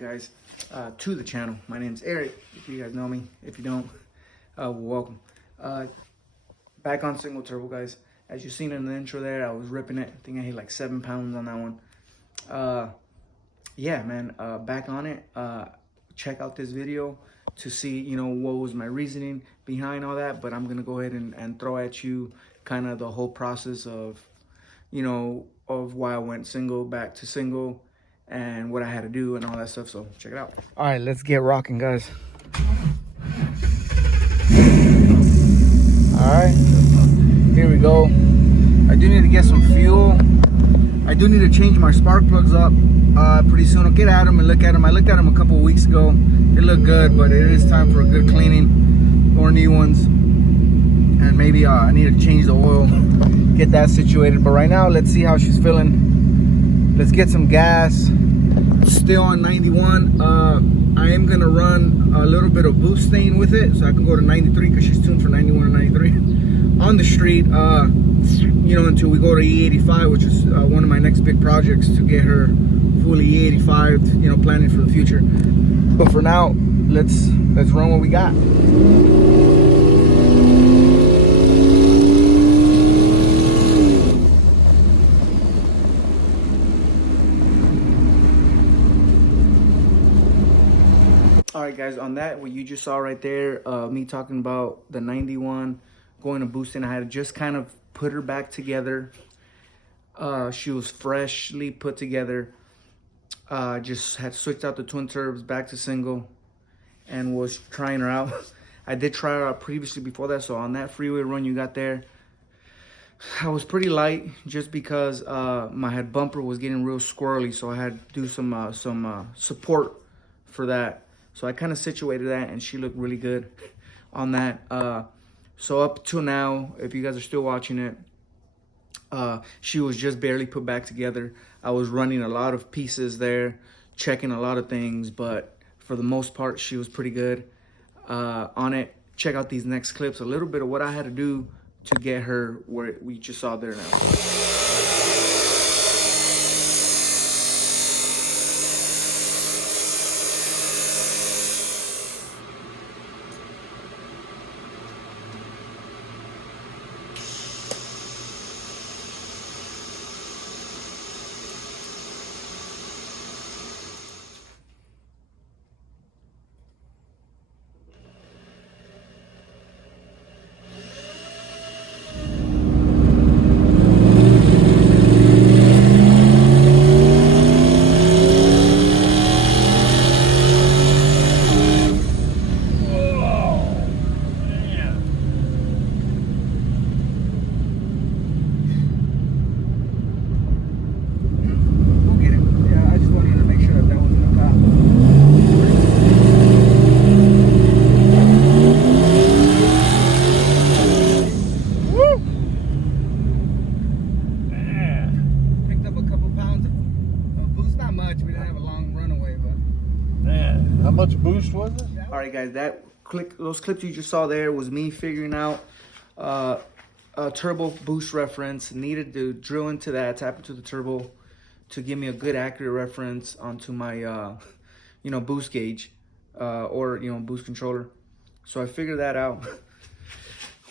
guys, to the channel. My name's Eric, if you guys know me. If you don't, welcome. Back on single turbo, guys. As you seen in the intro there, I was ripping it. I think I hit like 7 pounds on that one. Yeah, man, back on it. Check out this video to see, you know, what was my reasoning behind all that. But I'm gonna go ahead and throw at you kind of the whole process of, you know, of why I went single, back to single, and what I had to do and all that stuff. So check it out. All right, let's get rocking, guys. All right, here we go. I do need to get some fuel. I do need to change my spark plugs up pretty soon. I'll get at them and look at them. I looked at them a couple of weeks ago. They look good, but it is time for a good cleaning or new ones. And maybe I need to change the oil, get that situated. But right now, let's see how she's feeling. Let's get some gas. Still on 91. I am gonna run a little bit of Boostane with it, so I can go to 93 because she's tuned for 91 and 93 on the street. You know, until we go to E85, which is one of my next big projects, to get her fully E85. You know, planning for the future. But for now, let's run what we got. All right, guys, on that, what you just saw right there, me talking about the 91 going to Boostane, I had just kind of put her back together. She was freshly put together. Just had switched out the twin turbs back to single and was trying her out. I did try her out previously before that, so on that freeway run you got there, I was pretty light just because my head bumper was getting real squirrely, so I had to do some support for that. So I kind of situated that, and she looked really good on that. So up to now, if you guys are still watching it, she was just barely put back together. I was running a lot of pieces there, checking a lot of things, but for the most part, she was pretty good on it. Check out these next clips, a little bit of what I had to do to get her where we just saw there now. How much boost was it? All right, guys, those clips you just saw there was me figuring out a turbo boost reference. Needed to drill into that, tap into the turbo to give me a good accurate reference onto my you know, boost gauge or, you know, boost controller. So I figured that out.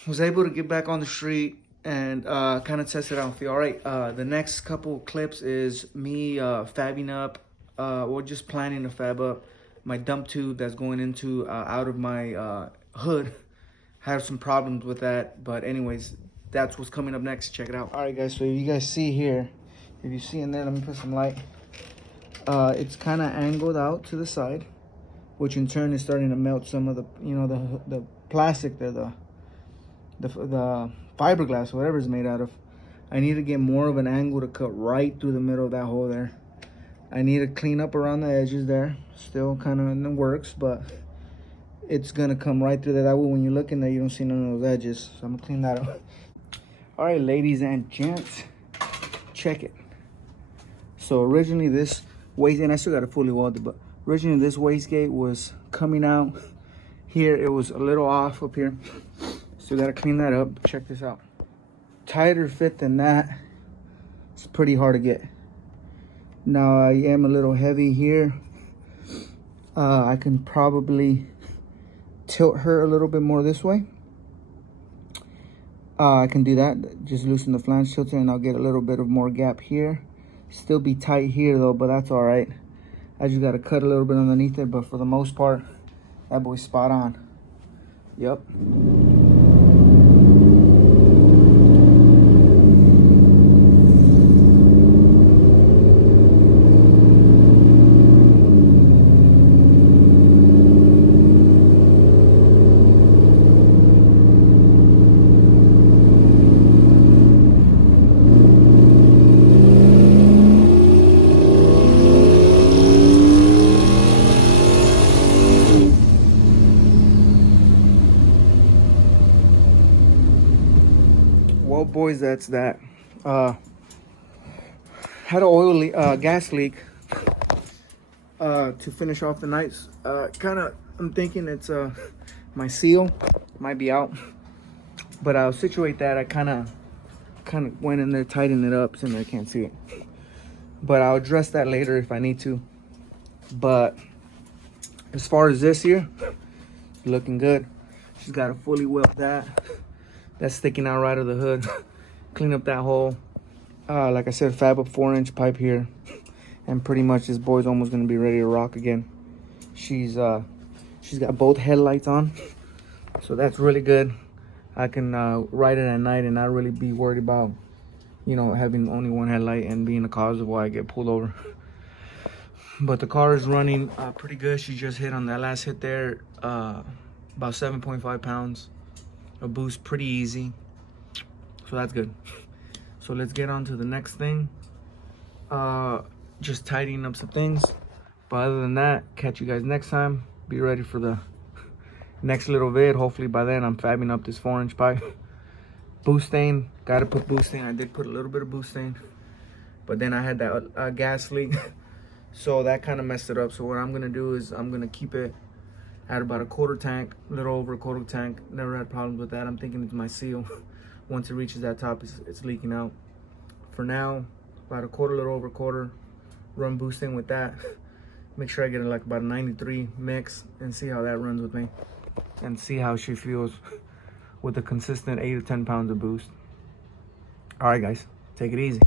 Was able to get back on the street and kind of test it out. All right, the next couple clips is me fabbing up or just planning to fab up my dump tube that's going into out of my hood. Have some problems with that, but anyways, that's what's coming up next. Check it out. All right, guys, so you guys see here, if you see in there, let me put some light. It's kind of angled out to the side, which in turn is starting to melt some of the, you know, the plastic there, the fiberglass, whatever it's made out of. I need to get more of an angle to cut right through the middle of that hole there. I need to clean up around the edges there. Still kind of in the works, but it's gonna come right through there. That way when you look in there, you don't see none of those edges. So I'm gonna clean that up. All right, ladies and gents, check it. So originally this waste, and I still got it fully welded, but originally this wastegate was coming out here. It was a little off up here. Still gotta clean that up. Check this out. Tighter fit than that, it's pretty hard to get. Now I am a little heavy here, I can probably tilt her a little bit more this way. I can do that, just loosen the flange tilter, and I'll get a little bit of more gap here. Still be tight here though, but that's all right. I just gotta cut a little bit underneath it, but for the most part, that boy's spot on. Yep. Well, boys, that's that. Had a gas leak to finish off the night. I'm thinking it's my seal might be out, but I'll situate that. I kind of went in there, tightened it up, so I can't see it. But I'll address that later if I need to. But as far as this here, looking good. She's got to fully weld that. That's sticking out right of the hood. Clean up that hole. Like I said, fab a 4-inch pipe here, and pretty much this boy's almost gonna be ready to rock again. She's got both headlights on, so that's really good. I can ride it at night and not really be worried about, you know, having only one headlight and being the cause of why I get pulled over. But the car is running pretty good. She just hit on that last hit there, about 7.5 pounds. A boost pretty easy, so that's good. So let's get on to the next thing. Just tidying up some things, but other than that, catch you guys next time. Be ready for the next little vid. Hopefully by then I'm fabbing up this 4-inch pipe. Boostane, gotta put Boostane. I did put a little bit of Boostane, but then I had that gas leak, so that kind of messed it up. So what I'm gonna do is I'm gonna keep it at about a quarter tank, a little over a quarter tank. Never had problems with that. I'm thinking it's my seal. Once it reaches that top, it's leaking out. For now, about a quarter, little over a quarter. Run Boostane with that. Make sure I get it like about a 93 mix and see how that runs with me. And see how she feels with a consistent 8 to 10 pounds of boost. All right, guys, take it easy.